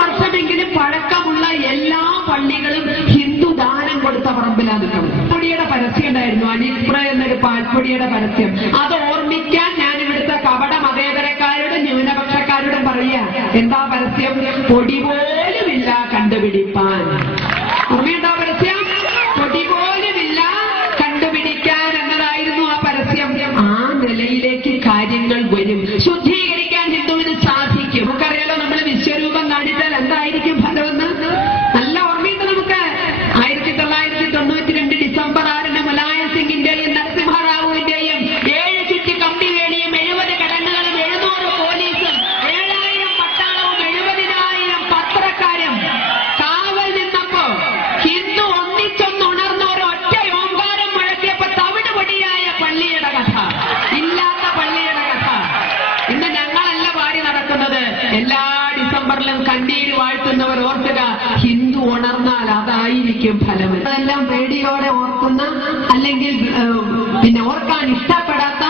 വർഷമെങ്കിലും പഴക്കമുള്ള എല്ലാ പള്ളികളും ഹിന്ദു ദാനം കൊടുത്ത പറമ്പിലാണ് നിൽക്കുന്നത്. പൊടിയുടെ പരസ്യം ഉണ്ടായിരുന്നു, അനിപ്ര എന്നൊരു പാൽപ്പൊടിയുടെ പരസ്യം. അത് ഓർമ്മിക്കാൻ ഞാൻ ഇവിടുത്തെ കപട മതേതരക്കാരോടും ന്യൂനപക്ഷക്കാരോടും പറയാ, എന്താ പരസ്യം? പൊടി പോലുമില്ല കണ്ടുപിടിപ്പാൻ. ഓർമ്മയുണ്ടോ പരസ്യം? പൊടി പോലുമില്ല കണ്ടുപിടിക്കാൻ എന്നതായിരുന്നു ആ പരസ്യം. ആ നിലയിലേക്ക് കാര്യങ്ങൾ വരും. ശുദ്ധീകരിക്കാൻ ഹിന്ദുവിന് സാധിക്കും. നമുക്കറിയാലോ, നമ്മൾ വിശ്വരൂപം കാണിച്ചാൽ എന്തായിരിക്കും ഫലമെന്ന് നല്ല ഓർമ്മയുണ്ട് നമുക്ക്. 1992 ഡിസംബർ 6 മുലായം സിംഗിന്റെയും നരസിംഹറാവുവിന്റെയും 7 ചുറ്റി കമ്പിവേണിയും 70 കടന്നുകളും 700 പോലീസും 7000 പട്ടാളവും 70,000 പത്രക്കാരും കാവൽ നിന്നപ്പോ ഹിന്ദു ഒന്നിച്ചൊന്നുണർന്ന ഒരൊറ്റ ഓങ്കാരം മുഴക്കിയപ്പോ തവിടുപൊടിയായ പള്ളിയുടെ കഥ, ഇല്ലാത്ത പള്ളിയുടെ കഥ ഇന്ന് ഞങ്ങളല്ല പാടി നടക്കുന്നത്. എല്ലാ ഡിസംബറിലും കണ്ണീര് വാഴ്ത്തുന്നവർ ഓർക്കുക, ഹിന്ദു ഉണർന്നാൽ അതായിരിക്കും ഫലം. അതെല്ലാം പേടിയോടെ ഓർക്കുന്ന, അല്ലെങ്കിൽ പിന്നെ ഓർക്കാൻ ഇഷ്ടപ്പെടാത്ത